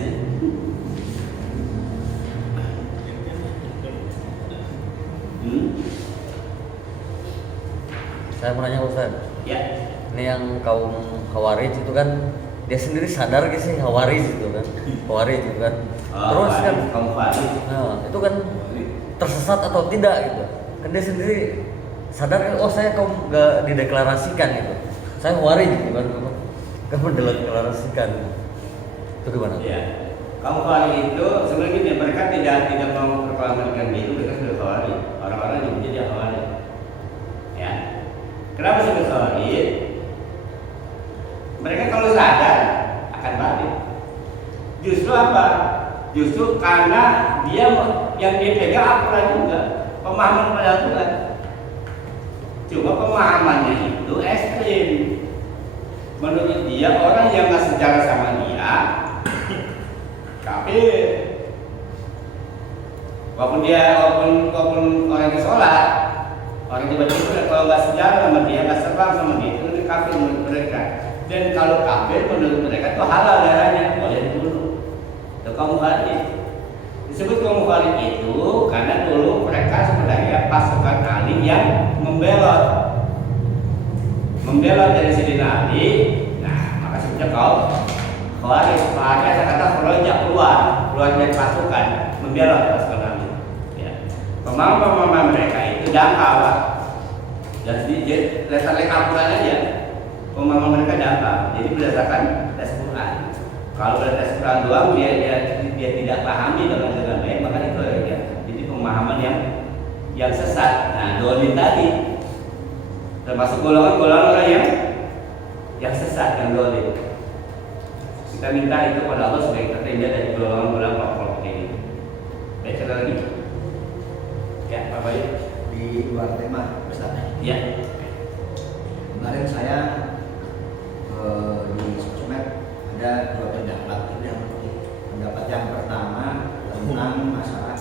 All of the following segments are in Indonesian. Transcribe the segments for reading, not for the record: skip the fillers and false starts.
sih. Saya mau nanya Ustaz. Ya. Ini yang kaum Khawarij itu kan dia sendiri sadar gak sih Khawarij itu kan? Khawarij itu kan. Terus kan kaum Khawarij. Nah, itu kan tersesat atau tidak gitu. Kan dia sendiri sadar oh saya kaum gak dideklarasikan gitu. Saya Khawarij gitu kan. Gak mendeklarasikan. Itu gimana? Ya. Kaum Khawarij itu sebenarnya mereka tidak mau proklamasikan diri, mereka sudah Khawarij. Orang-orang yang menjadi Khawarij. Ya. Kenapa disebut Khawarij? Mereka kalau sadar akan balik. Justru apa? Justru karena dia yang dia pegang Al-Quran juga, pemahaman pada Al-Quran. Cuma pemahamannya itu ekstrim. Menurut dia orang yang nggak sejalan sama dia kafir. Walaupun orang yang sholat, orang yang baca kalau nggak sejalan sama dia, nggak serang sama dia, itu kafir menurut mereka. Dan kalau kafir menurut mereka itu halal darahnya, boleh dibunuh. Itu kaum Khawarij. Disebut kaum Khawarij itu karena dulu mereka sebenarnya pasukan Ali yang membelot dari Sayyidina Ali. Nah, maka sebutnya kaum Khawarij. Makanya saya kata keluar dari pasukan, membelot pasukan Ali. Ya. Pemahaman mereka itu dangkal, Pak. Jadi lihat Al-Quran aja. Pemahaman mereka dangkal. Jadi berdasarkan tes Quran. Kalau tes Quran doang dia tidak pahami dengan baik, maka itu ya. Jadi pemahaman yang sesat. Nah, dolim tadi termasuk golongan orang yang sesat, yang dolim. Kita minta itu pada Allah supaya kita terhindar dari golongan kelompok ini. Baik, sekali lagi. Ya, Pak Bayu. Di luar tema, Ustaz. Ya. Kemarin saya di sosmed ada dua pendapat. Pendapat yang pertama tentang masalah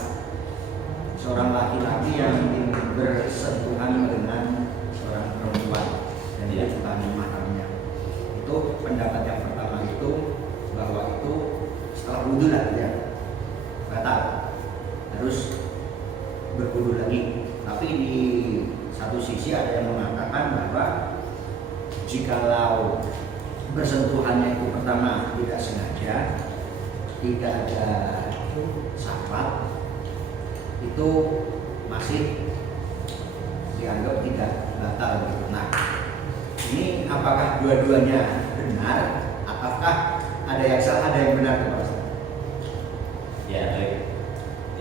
seorang laki-laki yang ingin bersentuhan dengan seorang perempuan dan dia bukan mahramnya. Itu pendapat yang pertama itu bahwa itu setelah wudhu lah ya batal, harus berwudhu lagi. Tapi di satu sisi ada yang mengatakan bahwa jikalau bersentuhannya itu pertama tidak sengaja, tidak ada syahwat, itu masih dianggap tidak batal gitu. Nah, ini apakah dua-duanya benar? Apakah ada yang salah, ada yang benar, Pak Ustaz? Ya, baik.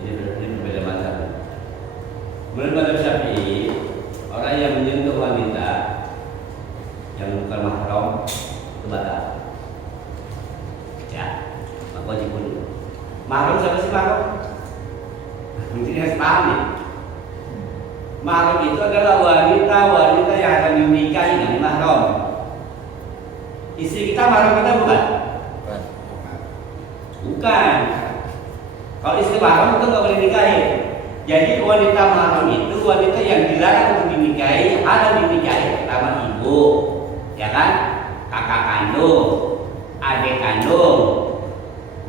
Ini berbeda mazhab. Menurut mazhab Syafi'i, orang yang menyentuh wanita yang bukan mahram itu batal. Ya, maka wajib wudhu. Mahram siapa sih mahram? Mungkin harus paham ya. Mahram itu adalah wanita yang akan dinikahi dengan mahram. Istri kita mahram kita bukan? Bukan. Kalau istri mahram itu nggak boleh nikahi. Jadi wanita mahram itu wanita yang dilarang untuk dinikahi, ada dinikahi pertama ibu, ya kan, kakak kandung, adik kandung,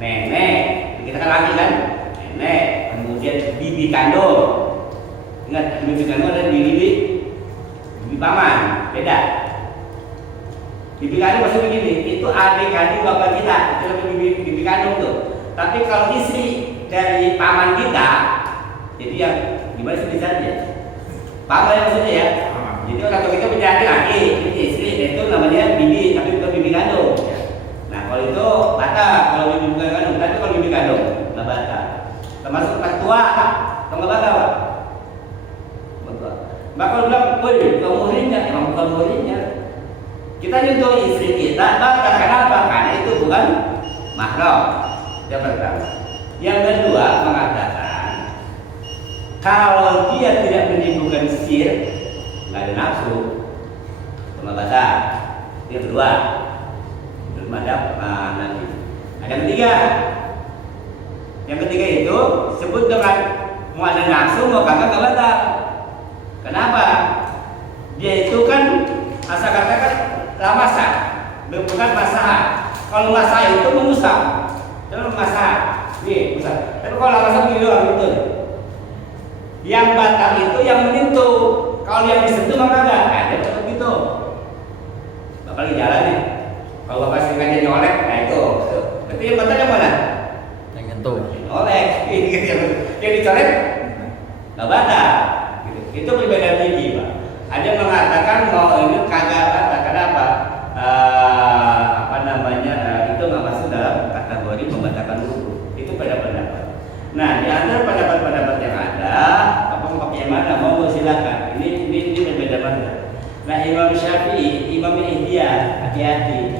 nenek, kita kan laki kan, nenek, kemudian bibi kandung. Ingat, bibi kandung ada bibi paman, beda. Bibi kandung maksudnya begini, itu adik kandung bapak kita, itu namanya bibi kandung tuh. Tapi kalau istri dari paman kita, jadi yang gimana sih misalnya? Paman yang maksudnya ya. Jadi orang tua kita punya adik laki, ini istri, itu namanya bibi, tapi bukan bibi kandung. Nah kalau itu batal, kalau bibi bukan kandung, tapi kalau bibi kandung nggak batal. Termasuk mertua, nggak batal pak. Maka kalau bilang, woi, kamu muhrimnya, emang bukan muhrimnya. Kita nyentuh istri kita, batal. Kenapa? Karena itu bukan mahram. Yang pertama. Yang kedua mengatakan, kalau dia tidak menimbulkan sir, nggak ada nafsu, cuma batal. Yang kedua, belum ada nanti. Ada yang ketiga. Yang ketiga itu sebut dengan mau ada nafsu, mau kagak nggak batal. Kenapa? Dia itu kan asal katakan lamasa, bukan masalah. Kalau masalah itu mengusap. Kalau Tapi kalau langsung gitu gitu. Yang batal itu yang menyentuh. Kalau yang disentuh maka enggak. Nah, dia betul gitu. Bapak lagi jalan nih. Kalau bapak sengaja nyolek, nah itu. Tapi yang batal yang mana? Yang nyentuh. Nyolek. Yang dicolek nggak batal. Gitu. Itu perbedaan tinggi, Pak. Ada yang mengatakan mau ini kagak batal. Kenapa? Itu nggak masuk dalam kategori membatalkan wudu. Itu pada pendapat. Nah, di antara pendapat-pendapat yang ada, apa pakai yang mana? Mau silakan. Ini berbeda mazhab. Nah, Imam Syafi'i, Imam Ihtiyar, hati-hati.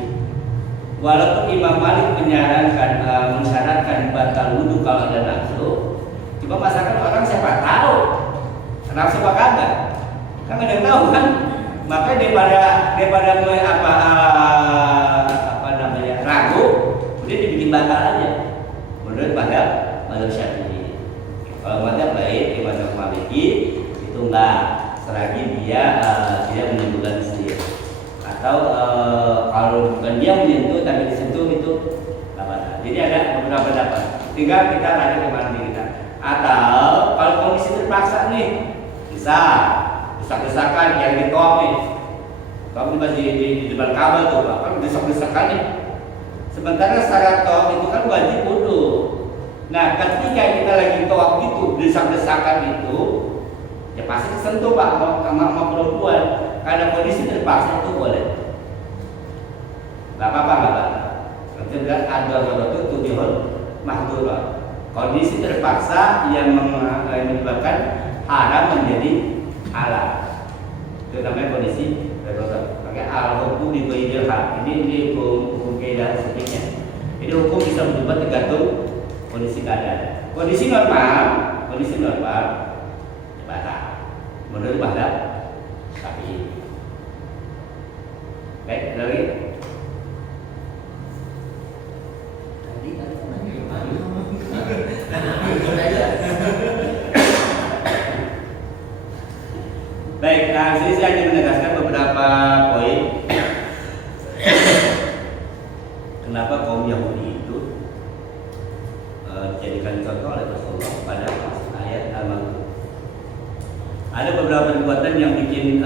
Walaupun Imam Malik mensyaratkan batal wudu kalau ada nafsu, cuma masakan orang siapa tahu nafsu apa kagak? Kan nggak ada yang tahu kan? Maka daripada ragu, kemudian dibikin batal aja. Menurut mazhab Syafi'i. Kalau mazhab lain, di mazhab Maliki itu enggak, selagi dia tidak menyentuhkan istri. Atau kalau bukan dia menyentuh tapi disentuh itu enggak batal. Jadi ada beberapa pendapat. Tinggal kita tanya ke mana kita. Atau kalau kondisi terpaksa nih, bisa desak-desakan yang ditolak nih. Kamu masih di depan Ka'bah tuh, Pak. Kan desak-desakan nih. Sementara syarat tawaf itu kan wajib wudu. Nah, ketika kita lagi tawaf gitu, desak-desakan itu, ya pasti tersentuh Pak sama perempuan. Karena kondisi terpaksa itu boleh. Gak apa-apa, gak apa-apa. Nanti bilang ada itu tujuan mahdur Pak. Kondisi terpaksa yang menyebabkan haram menjadi halal. Itu namanya kondisi terpaksa. Pakai al-hukum di bayi ini hukum kaidah sedikitnya. Jadi hukum bisa berubah tergantung kondisi keadaan. Kondisi normal batal. Menurut mazhab Syafi'i. Baik, lagi. Tadi ada baik, nah sini saya hanya menegaskan beberapa poin. Kenapa kaum Yahudi itu dijadikan contoh oleh Rasulullah pada ayat Al-Ma'idah. Ada beberapa perbuatan yang bikin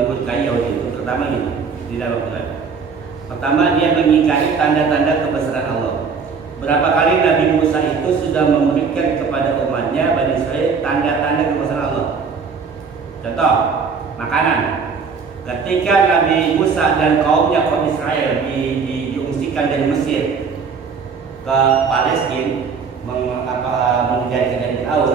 dimurkai Yahudi itu. Pertama ini di dalam Quran. Pertama, dia mengingkari tanda-tanda kebesaran Allah. Berapa kali Nabi Musa itu sudah memberikan kepada umatnya Bani Israel tanda-tanda kebesaran Allah. Contoh, makanan. Ketika Nabi Musa dan kaumnya kaum Israel diungsikan dari Mesir ke Palestina menjadi Fir'aun,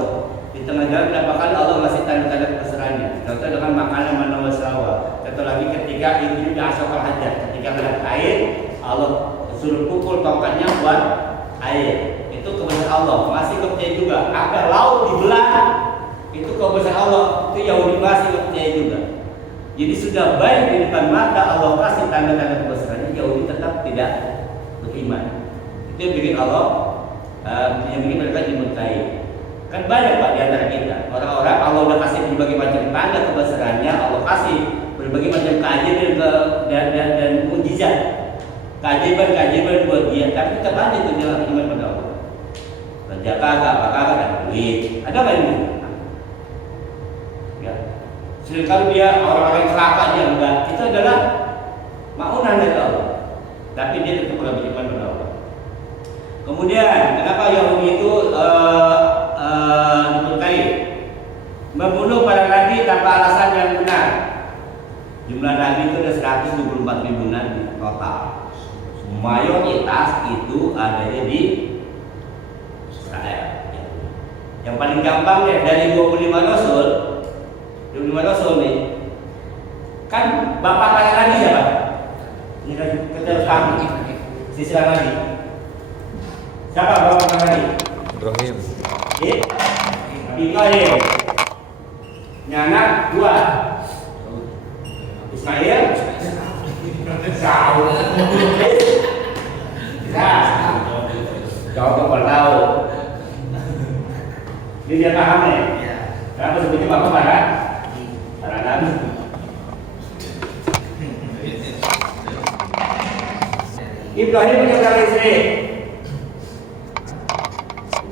di tengah jalan berapa kali Allah masih tanda-tanda kebesarannya. Contoh dengan makanan mana wasawa. Contoh lagi ketika Ibrahim asokal hajar, ketika melihat air, Allah suruh pukul tongkatnya buat air. Itu kebesaran Allah. Masih percaya juga. Agar laut dibelah, itu kebesaran Allah. Itu Yahudi masih percaya juga. Jadi sudah baik di depan mata Allah kasih tanda-tanda kebesarannya, Yahudi tetap tidak beriman. Itu yang bikin Allah, yang bikin mereka dimurkai. Kan banyak Pak di antara kita orang-orang Allah udah kasih berbagai macam tanda kebesarannya, Allah kasih berbagai macam keajaiban dan mukjizat, keajaiban buat dia, tapi tetap aja itu dia beriman pada Allah. Kerja kagak, ada duit, ada nggak ini? Ya, seringkali dia orang-orang yang celaka dia enggak. Itu adalah maunan dari Allah, tapi dia tetap beriman pada Allah. Kemudian kenapa Yahudi itu dimurkai? Membunuh para nabi tanpa alasan yang benar. Jumlah nabi itu ada 124.000 nabi total. Mayoritas itu adanya di Israel. Yang paling gampang ya, dari 25 rasul nih. Kan bapak tanya nabi siapa? Ini kan kita kami silsilah nabi. Siapa bapak tanya nabi? Ibrahim. Ibrahim. Anak 2. Ismail. Jauh. Jauh kok tahu. Ini dia paham nih. Kenapa sebutnya bapak para nabi? Ibrahim punya berapa istri?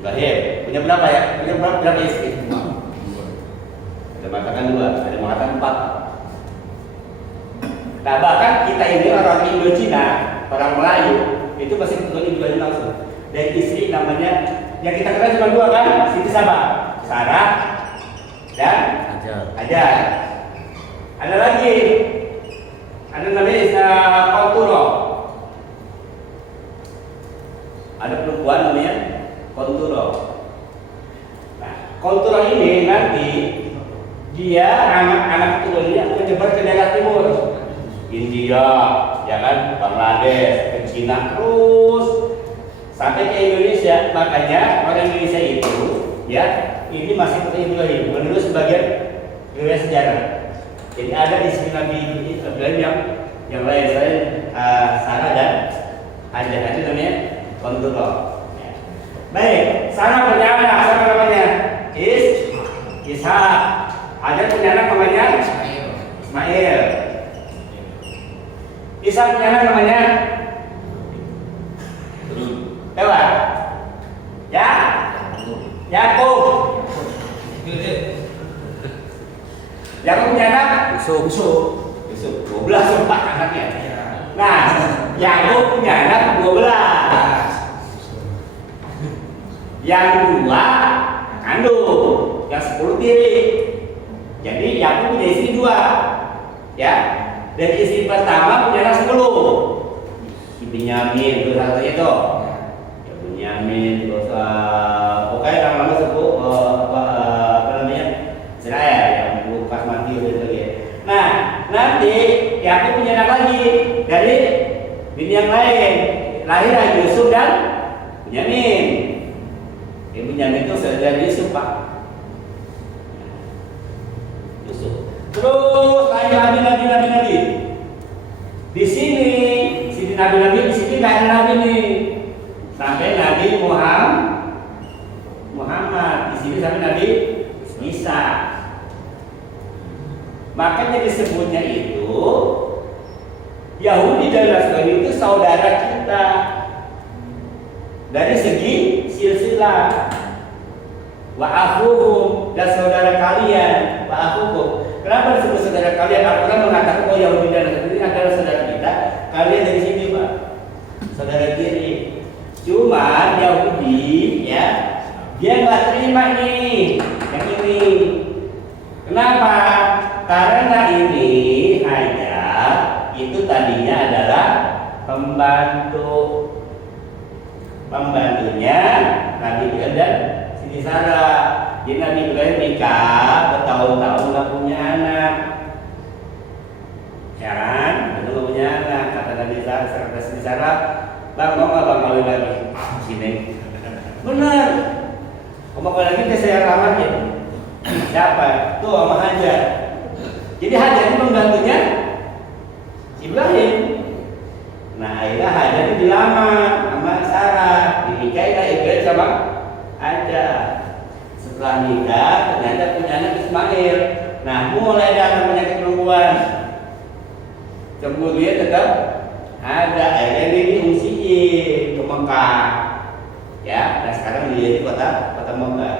Ibrahim punya berapa ya? Punya berapa istri? Ada mengatakan 2, ada yang mengatakan 4. Nah bahkan kita ini orang Indochina, orang Melayu itu masih keturunan Ibrahim langsung. Dan istri namanya yang kita kenal cuma 2 kan? Siti Sabah, Sarah dan Hajar. Ada lagi, ada namanya Konturo. Ada perempuan namanya Konturo. Nah, Konturo ini nanti dia anak-anak turunnya menyebar ke daerah timur, India, ya kan, Bangladesh, ke Cina terus sampai ke Indonesia. Makanya orang Indonesia itu, ya, ini masih seperti Ibrahim menurut sebagian riwayat sejarah. Jadi ada istri Nabi Ibrahim yang lain selain Sarah dan Hajar, itu namanya Konturo. Ya. Baik, Sarah punya anak, siapa namanya? Ishak. Hajar punya anak namanya Ismail. Ishak punya anak namanya Dewa. Ya? Yakub. Yakub punya anak Yusuf. 12 anaknya. Nah, Yakub punya anak 12. Yang 2 kandung, yang 10 tiri. Jadi Yakub punya istri 2, ya. Dan istri pertama punya anak 10. Si Binyamin itu satunya itu. Ya Binyamin terus pokoknya nama sebut apa namanya? Israel yang pas mati gitu ya. Nah, nanti Yakub punya anak lagi dari bini yang lain. Lahirlah Yusuf dan Binyamin. Binyamin itu saudara Yusuf, Pak. Terus nabi. Di sini nabi di sini nggak ada nabi nih. Sampai Nabi Muhammad di sini sampai Nabi Isa. Makanya disebutnya itu Yahudi dan Nasrani itu saudara kita dari segi silsilah. Wa akhuhum, dan saudara kalian, wa akhuhum. Kenapa disebut saudara kalian? Al-Quran mengatakan bahwa Yahudi dan Nasrani adalah saudara kita. Kalian dari sini, Pak, saudara kiri. Cuma Yahudi, ya, dia nggak terima nih yang ini. Kenapa? Karena ini Hajar itu tadinya adalah pembantunya Nabi Ibrahim dan Siti Sarah. Jadi Nabi Ibrahim nikah bertahun-tahun nggak punya anak, ya kan? Itu nggak punya anak. Kata Nabi Siti Sarah, bang mau nggak bang kawin lagi? Sini. Benar. Mau kawin lagi saya lamarin. Siapa? Tuh sama Hajar. Jadi Hajar itu pembantunya Ibrahim. Nah akhirnya Hajar itu dilamar sama Sarah, dinikahilah Ibrahim sama Hajar. Setelah nikah ternyata punya anak Ismail. Nah mulai datang penyakit perempuan. Kemudian tetap ada, akhirnya dia diungsiin ke Mekah. Ya, nah sekarang dia di kota Mekah.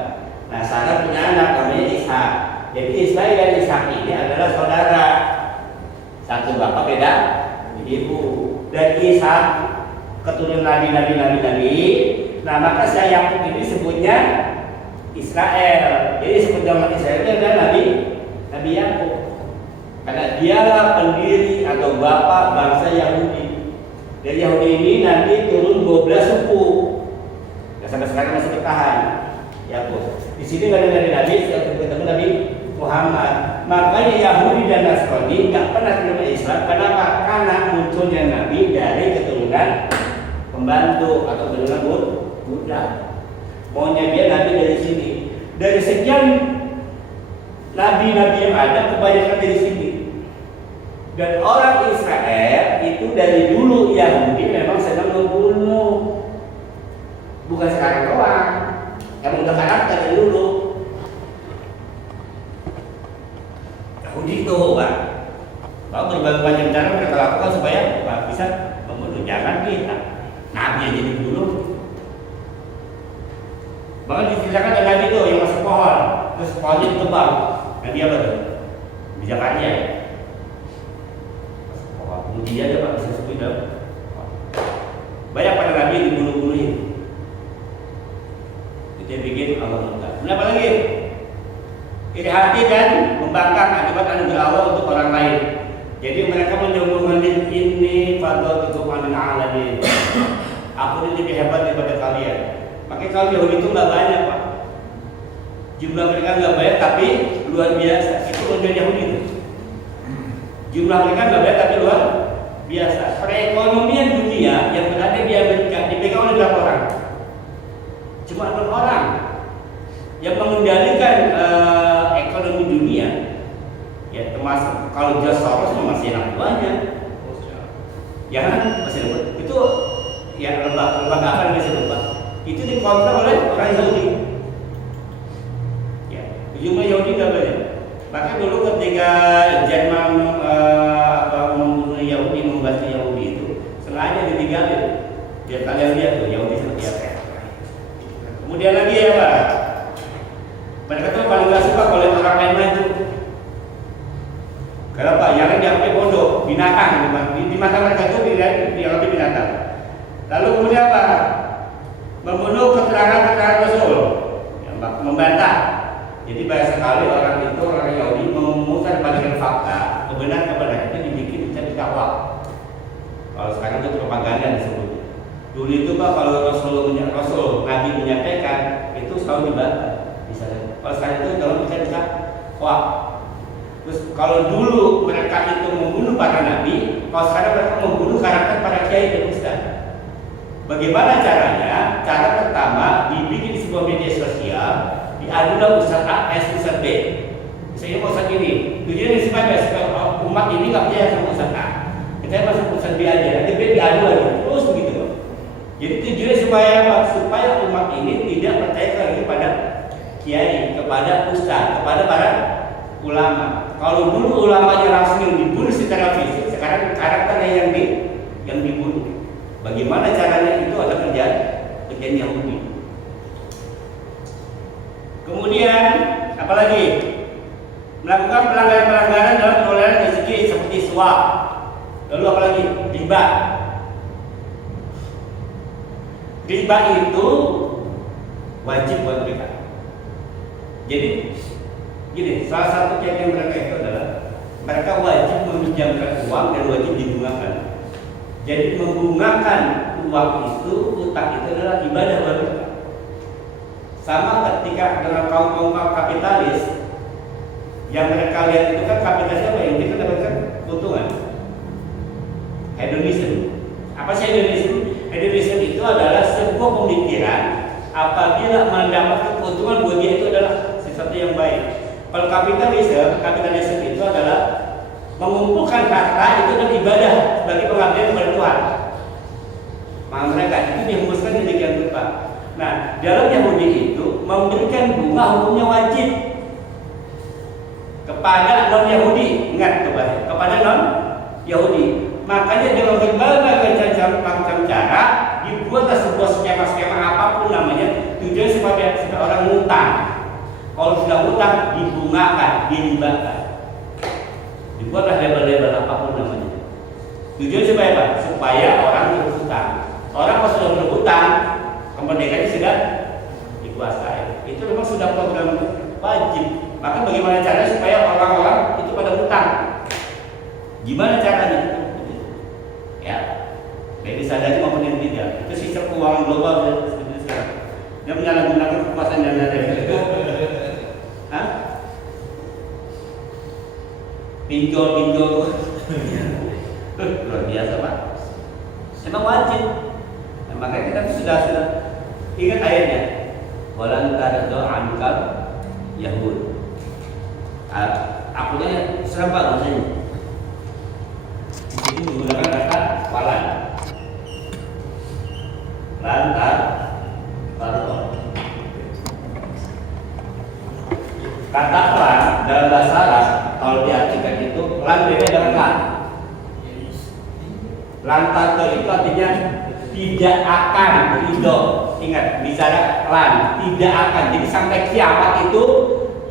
Nah Sarah punya anak namanya Ishak. Jadi Ismail dan Ishak ini adalah saudara. Satu bapak beda ibu. Dan Ishak keturunan nabi. Nah maka saya Yakub ini sebutnya Israel. Jadi sebut nama Israel itu adalah Nabi Yakub. Karena dialah pendiri atau bapak bangsa Yahudi. Dari Yahudi ini nanti turun 12 suku. Dan sampai sekarang masih bertahan. Yakub. Di sini nggak ada Nabi, ketemu Nabi Muhammad. Makanya Yahudi dan Nasrani nggak pernah terima Islam. Kenapa? Karena munculnya Nabi dari keturunan pembantu atau keturunan budak. Maunya dia Nabi dari sini. Dari sekian nabi-nabi yang ada, kebanyakan dari sini. Dan orang Israel itu dari dulu Yahudi memang sedang membunuh. Bukan sekarang doang. Yang udah karakter dari dulu. Yahudi itu, Pak. Bahwa berbagai macam cara mereka lakukan supaya bisa membunuh. Jangan kita. Nabi yang jadi dulu. Maka diceritakan ada Nabi tuh yang masuk pohon, terus pohonnya ditebang. Nabi apa tuh? Bijakannya ya. Masuk pohon, bunuh dia aja Pak, bisa sebut dalam. Banyak pada Nabi yang dibunuh-bunuhin. Itu yang bikin Allah murka. Kenapa lagi? Iri hati dan membangkang akibat anugerah Allah untuk orang lain. Jadi mereka menyombongkan ini pada tutup amin alamin. Aku ini lebih hebat daripada kalian. Makanya kalau Yahudi itu nggak banyak Pak. Jumlah mereka nggak banyak tapi luar biasa. Itu bagian Yahudi itu. Jumlah mereka nggak banyak tapi luar biasa. Perekonomian dunia yang berada di Amerika dipegang oleh berapa orang? Cuma 6 orang yang mengendalikan ekonomi dunia. Ya termasuk kalau George Soros masih anak buahnya. Ya kan masih lupa. Itu ya lembaga apa yang masih lupa. Itu dikontrol oleh orang Yahudi. Ya jumlah Yahudi nggak banyak. Maka dulu ketika Jerman membunuh Yahudi, membasmi Yahudi itu sengaja ditinggalin. Biar kalian lihat tuh Yahudi seperti apa. Kemudian lagi ya Pak, mereka tuh paling gak suka kalau orang lain maju. Kenapa? Yang lain dianggap bodoh, binatang. Di mata mereka itu dianggap binatang. Lalu kemudian apa? Membunuh keterangan Rasul, ya, membantah. Jadi banyak sekali orang itu, orang Yahudi memutar balikan fakta, kebenaran itu dibikin menjadi dakwah. Kalau sekarang itu propaganda disebut. Dulu itu Pak, kalau Rasul Nabi menyampaikan itu selalu dibantah. Misalnya, kalau sekarang itu kalau bisa wah. Terus kalau dulu mereka itu membunuh para nabi, kalau sekarang mereka membunuh karakter para kiai dan ustaz. Bagaimana caranya? Cara pertama dibikin sebuah media sosial, diadulah ustaz A, ustaz B. Misalnya ustaz ini, tujuannya supaya umat ini nggak percaya sama ustaz A. Kita masuk ustaz B aja, nanti B diadu lagi, terus begitu. Jadi tujuannya supaya apa? Supaya umat ini tidak percaya lagi kepada kiai, kepada ustaz, kepada para ulama. Kalau dulu ulamanya langsung yang dibunuh secara fisik, sekarang karakternya yang dibunuh. Bagaimana caranya? Itu ada kerjaan Yahudi. Kemudian apalagi melakukan pelanggaran-pelanggaran dalam pengelolaan rezeki seperti suap. Lalu apalagi riba. Riba itu wajib buat mereka. Jadi gini, salah satu keyakinan mereka itu adalah mereka wajib meminjamkan uang dan wajib dibungakan. Jadi membungakan uang itu, utang itu adalah ibadah buat mereka. Sama ketika dengan kaum kapitalis yang mereka lihat itu kan kapitalis apa yang mereka dapatkan keuntungan. Hedonism. Apa sih hedonism? Hedonism itu adalah sebuah pemikiran apabila mendapatkan keuntungan buat dia itu adalah sesuatu yang baik. Kalau kapitalisme itu adalah mengumpulkan harta itu adalah ibadah sebagai pengabdian kepada Tuhan. Maka mereka itu dihembuskan demikian rupa. Nah, dalam Yahudi itu memberikan bunga hukumnya wajib kepada non Yahudi, ingat kepada non Yahudi. Makanya dengan berbagai macam cara dibuatlah sebuah skema-skema apapun namanya, tujuan supaya orang ngutang. Kalau sudah utang dibungakan, diribakan. Dibuatlah label-label apapun namanya. Tujuan supaya apa? Supaya orang berhutang. Orang kalau sudah berhutang, kemerdekaannya sudah dikuasai. Itu memang sudah program wajib. Maka bagaimana caranya supaya orang-orang itu pada hutang? Gimana caranya? Ya, baik disadari maupun yang tidak. Itu sistem keuangan global seperti sekarang. Dia menyalahgunakan kekuasaan dan lain-lain. Hah? Pinjol luar biasa Pak. Emang wajib. Nah, makanya kita sudah ingat ayatnya. Walan tardo ankal Yahud. Akunya serem Pak maksudnya. Jadi menggunakan kata walan. Lantar tardo. Kata lan dalam bahasa Arab kalau diartikan itu lan beda dengan lan. Lantar itu artinya tidak akan ridho. Ingat, bicara lan, tidak akan. Jadi sampai kiamat itu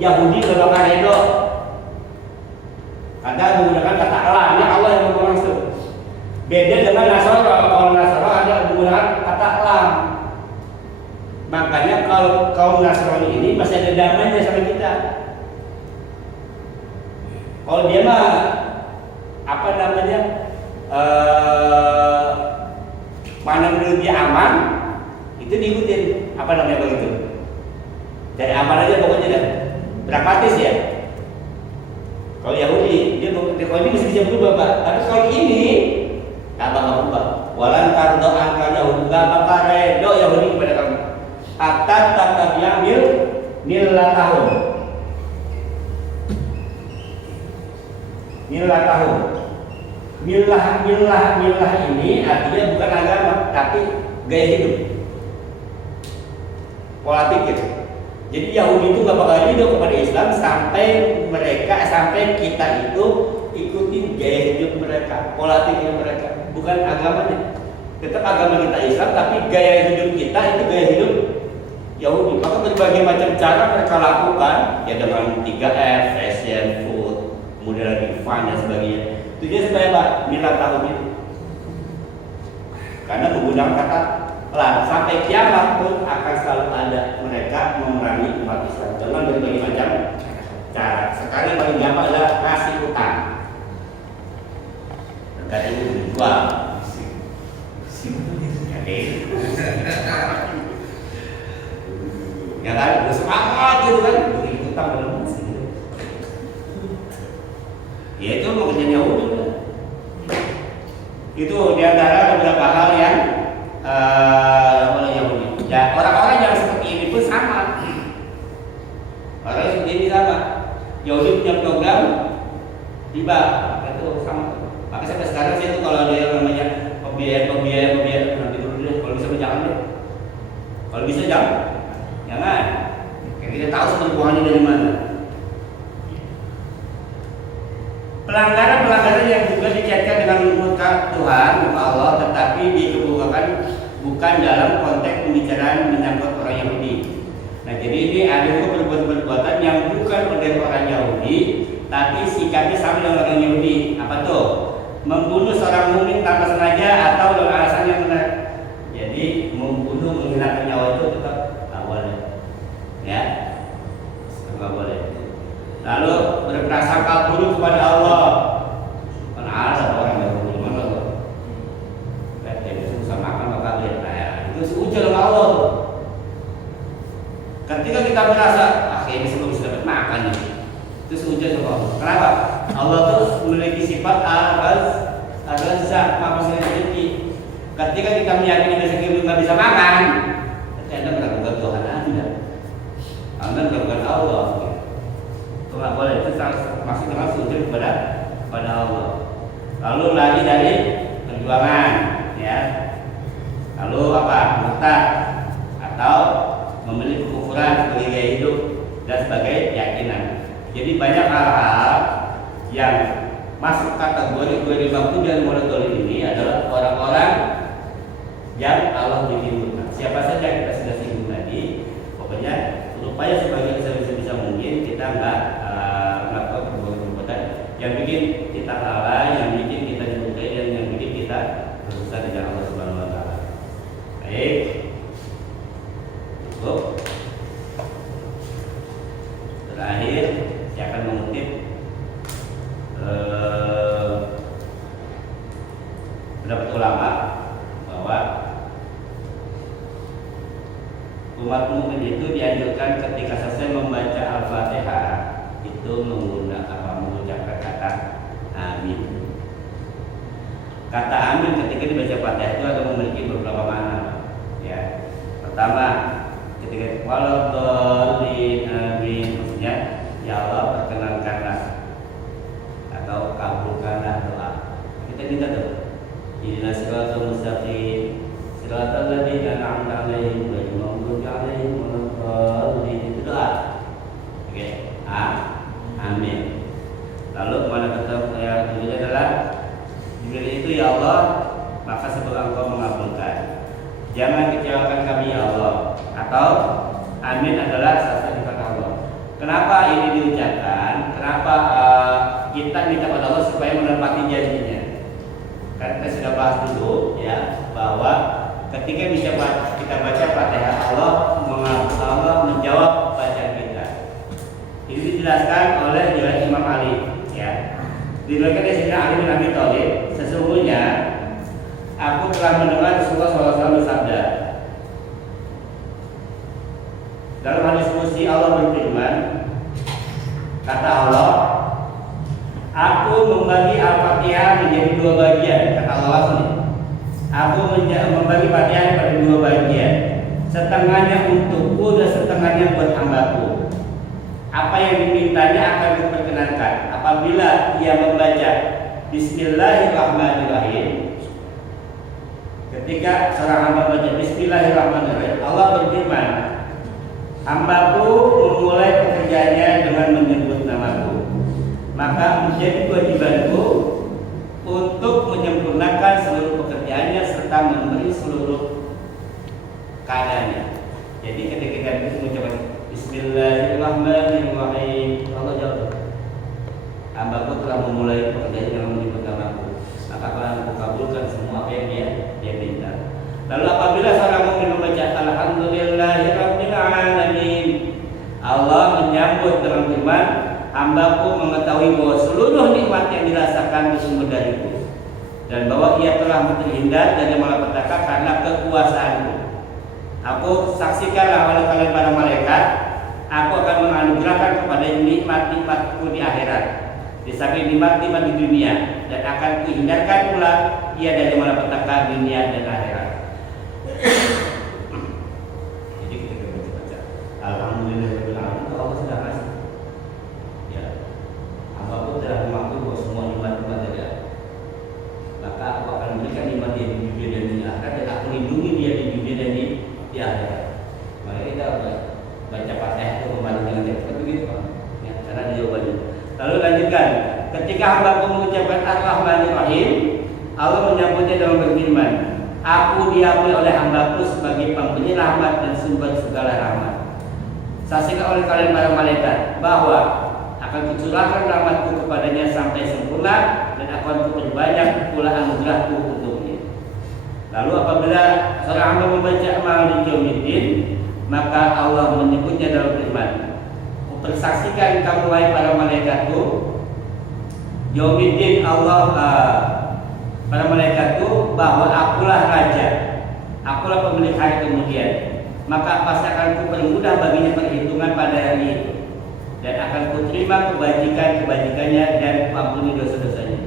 Yahudi tidak akan ridho. Ada menggunakan kata lan, ini Allah yang ngomong langsung. Beda dengan Nasara. Kalau Nasara ada menggunakan kata lam. Makanya kalau kaum Nasrani ini masih ada damainya sama kita. Kalau dia mah apa namanya, mana menurut dia aman, itu diikutin. Apa namanya begitu? Dari aman aja pokoknya dah. Pragmatis ya. Kalau Yahudi, dia kalau ini mesti bisa berubah, Pak. Tapi kalau ini nggak bakal berubah. Walan kardo angka Yahudi nggak bakal redo Yahudi kepada kamu. Atat tatabia mil tahun. Milah ini artinya bukan agama tapi gaya hidup, pola pikir. Jadi Yahudi itu gak bakal ridho kepada Islam sampai kita itu ikutin gaya hidup mereka, pola pikir mereka, bukan agamanya. Tetap agama kita Islam tapi gaya hidup kita itu gaya hidup Yahudi. Maka berbagai macam cara mereka lakukan ya dengan 3F, fashion, food, kemudian lagi fun dan sebagainya. Tujuannya supaya apa? Milah tahun itu. Karena menggunakan kata lan sampai kiamat pun akan selalu ada mereka memerangi umat Islam dengan berbagai macam cara. Sekarang paling gampang adalah ngasih utang. Berkat itu dijual. Jadi, ya kan, semangat gitu kan, beri utang dalam masjid. Ya itu mau kerjanya Yahudi. Itu diantara beberapa hal yang oleh Yahudi. Ya, orang-orang yang seperti ini pun sama. Orang seperti ini sama. Yahudi punya program riba, itu sama. Maka sampai sekarang saya itu kalau ada yang namanya pembiayaan nanti dulu deh. Kalau bisa jangan deh. Kalau bisa jangan. Kita tahu sumber uangnya dari mana. Pelanggaran yang juga dikaitkan dengan murka Tuhan, murka Allah, tetapi dikemukakan bukan dalam konteks pembicaraan menyangkut orang Yahudi. Nah, jadi ini ada perbuatan yang bukan oleh orang Yahudi, tapi sikapnya sama dengan orang Yahudi. Apa tuh? Membunuh seorang mukmin tanpa sengaja atau dengan alasan yang benar. Jadi membunuh, menghilangkan nyawa itu tetap tak boleh, ya, tidak boleh. Lalu berprasangka buruk kepada Allah. Mana ada orang yang buruk mana tuh? Dia susah makan maka dia itu seujar sama Allah. Ketika kita merasa ini semua bisa dapat makan nih, itu seujar sama Allah. Kenapa? Allah tuh memiliki sifat al-Razzaq, maha rezeki. Ketika kita meyakini rezeki nggak bisa makan, berarti Anda meragukan Tuhan Anda. Anda meragukan Allah. Tidak boleh, itu maksudnya langsung kepada Allah. Lalu lari dari perjuangan, ya. Lalu apa? Murtad atau memilih kekufuran sebagai gaya hidup dan sebagai keyakinan. Jadi banyak hal-hal yang masuk kategori 2050 dan model ini adalah orang-orang yang Allah bikin murtad. Siapa saja kita sudah singgung tadi. Pokoknya upaya sebagai bisa mungkin kita nggak melakukan perbuatan yang bikin kita lalai, yang bikin kita dibukai dan yang bikin kita berusaha dengan Allah Subhanahu Wa Taala. Baik, cukup. Terakhir, saya akan mengutip pendapat ulama bahwa umat mukmin itu dianjurkan ketika selesai membaca Al-Fatihah itu mengucapkan kata amin. Kata amin ketika dibaca Fatihah itu ada memiliki beberapa makna. Ya. Pertama, ketika waladhdallin amin, maksudnya ya Allah perkenankanlah atau kabulkanlah doa. Kita minta doa. Ihdinas siratal mustaqim, siratal ladzina an'amta 'alaihim ghairil maghdubi 'alaihim waladdallin. Itu doa. Oke. Amin. Lalu mana kata yang kedua adalah Jibril itu ya Allah, maka sebab Engkau mengabulkan. doakan kami ya Allah, atau amin adalah salah sifat Allah. Kenapa ini diucapkan? Kenapa kita minta pada Allah supaya menepati janjinya? Kan kita sudah bahas dulu ya, bahwa ketika kita baca Fatihah, Allah menjawab bacaan kita. Ini dijelaskan oleh Imam Ali ya. Diriwayatkan dari Sayyidina Ali bin Abi Thalib, sesungguhnya aku telah mendengar Rasulullah SAW bersabda. Dalam hadis qudsi Allah berfirman, kata Allah, aku membagi Al-Fatihah menjadi 2 bagian. Kata Allah langsung, aku membagi Fatihah pada 2 bagian, setengahnya untukku dan setengahnya buat hambaku. Apa yang dimintanya akan diperkenankan apabila ia membaca Bismillahirrahmanirrahim. Ketika seorang hamba membaca Bismillahirrahmanirrahim, Allah berfirman, hambaku memulai pekerjaannya dengan menyebut namaku, maka menjadi kewajibanku untuk menyempurnakan seluruh pekerjaannya serta memberi seluruh keadaannya. Jadi ketika kita mengucapkan Bismillahirrahmanirrahim, Allah jawab, hambaku telah memulai pekerjaannya dengan menyebut namaku, maka akan aku kabulkan semua apa yang dia minta. Lalu apabila seorang mukmin membaca Alhamdulillahirabbil alamin, Allah menyambut dengan firman, hambaku mengetahui bahwa seluruh nikmat yang dirasakan bersumber dariku, dan bahwa ia telah terhindar dari malapetaka karena kekuasaanku. Aku saksikanlah oleh kalian para malaikat, aku akan menganugerahkan kepada nikmat-nikmatku di akhirat, di samping nikmat-nikmat di dunia, dan akan kuhindarkan pula ia dari malapetaka dunia dan akhirat. Jadi kita baca Alhamdulillahirabbil alamin, itu Allah sudah kasih. Ya, hambaku telah mengakui bahwa semua nikmat-nikmat ada. Maka aku akan memberikan nikmat dia di dunia dan di akhirat, dan aku lindungi dia di dunia dan di akhirat. Maka kita baca Fatihah itu kembali dengan cepat begitu, Pak. Ya, karena dia jawabannya. Lalu lanjutkan, ketika hambaku mengucapkan Ar-Rahmanir-Rahim, Allah menyambutnya dengan berfirman, aku diakui oleh hambaku sebagai pemberi rahmat dan sumber segala rahmat. Saksikan oleh kalian para malaikat bahwa akan kucurahkan rahmatku kepadanya sampai sempurna, dan akan kuperbanyak pula anugerahku untuknya. Lalu apabila seorang hamba membaca Maliki Yaumiddin, maka Allah menyebutnya dalam firman, persaksikan kamu wahai para malaikatku, Yaumiddin Allah para malaikatku, bahwa akulah raja, akulah pemilik hari kemudian, maka pasti akan kupermudah baginya perhitungan pada hari itu, dan akan kuterima kebajikannya dan kuampuni dosa-dosanya.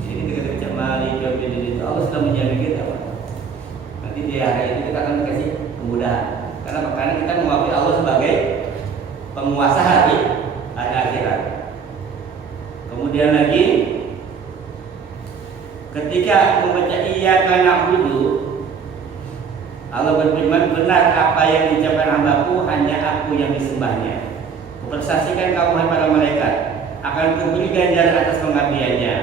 Jadi ketika kita baca Maliki Yaumiddin itu Allah sudah menjamin kita, Pak. Nanti di hari itu kita akan dikasih kemudahan, karena kita mengakui Allah sebagai penguasa hari akhirat. Kemudian lagi, ketika membaca Iyyaka na'budu, Allah berfirman, benar apa yang diucapkan hambaku, hanya aku yang disembahnya. Kupersaksikan kamu hai para malaikat, akan kuberi ganjaran atas pengabdiannya,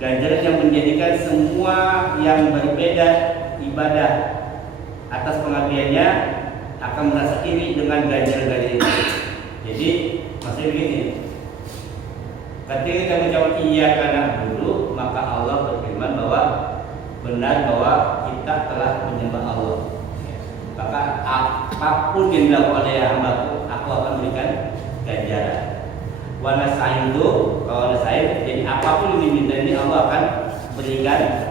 ganjaran yang menjadikan semua yang berbeda ibadah atas pengabdiannya akan merasa iri dengan ganjaran-ganjaran itu. Jadi maksudnya begini, ketika kita menjawab Iyyaka na'budu, maka Allah berfirman bahwa benar bahwa kita telah menyembah Allah. Maka apapun yang dilakukan oleh hambaku, aku akan berikan ganjaran. Wa nasta'inu, kalau nasta'in, jadi apapun yang diminta ini Allah akan berikan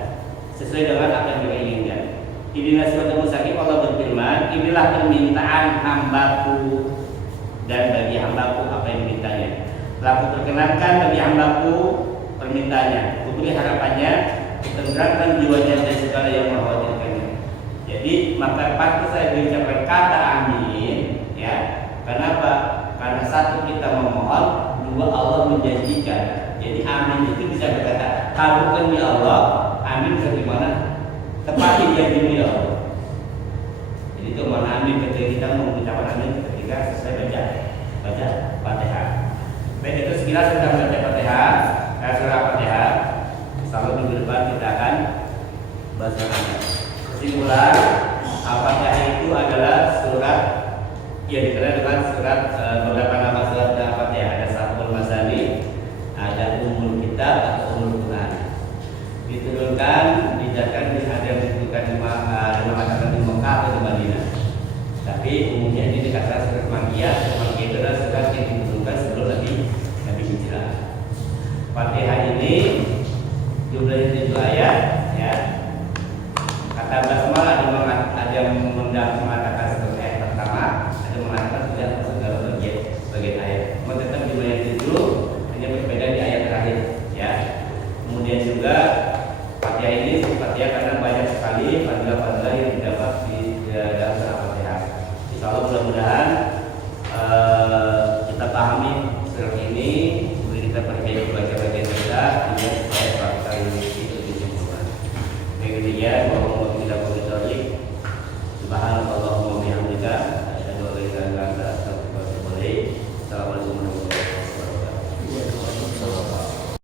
sesuai dengan apa yang kita inginkan. Inilah siratal mustaqim, Allah berfirman, inilah permintaan hambaku, dan bagi hambaku apa yang dimintanya. Telah kuperkenankan bagi hambaku permintaannya, kuberi harapannya, kutenteramkan jiwanya dari segala yang mengkhawatirkannya. Jadi maka patut saya mengucapkan kata amin, ya. Kenapa? Karena satu kita memohon, dua Allah menjanjikan. Jadi amin itu bisa berkata, kabulkan ya Allah, amin bagaimana? Tepati janji ya Allah. Jadi itu mana amin ketika kita mengucapkan amin ketika selesai baca Fatihah. Baik, itu sekilas tentang baca Fatihah, surah Fatihah. Sampai minggu depan kita akan bahas Kesimpulan, Al-Fatihah itu Ya dikenal dengan surat beberapa nama surat Al-Fatihah. Ada Saful Masani, ada Ummul Kitab atau Ummul Quran. Diturunkan, dijelaskan ada yang disebutkan di mengatakan di Mekah atau di Madinah. Tapi umumnya ini dikatakan surat Makkiyah. Surat Makkiyah itu adalah surat yang diturunkan sebelum Nabi hijrah. Fatihah ini jumlahnya 7 ayat, ya. Kata basmalah ada yang mengatakan sebagai ayat pertama, ada yang mengatakan sudah masuk dalam bagian ayat. Tetap jumlahnya 7, hanya berbeda di ayat terakhir, ya. Kemudian juga Fatihah ini Fatihah karena banyak sekali fadilah-fadilah yang didapat di dalam surah Fatihah. Insyaallah mudah-mudahan kita pahami surat ini, kemudian kita perbaiki baca-baca kita, supaya suatu kali ini lebih sempurna. Begitu ya.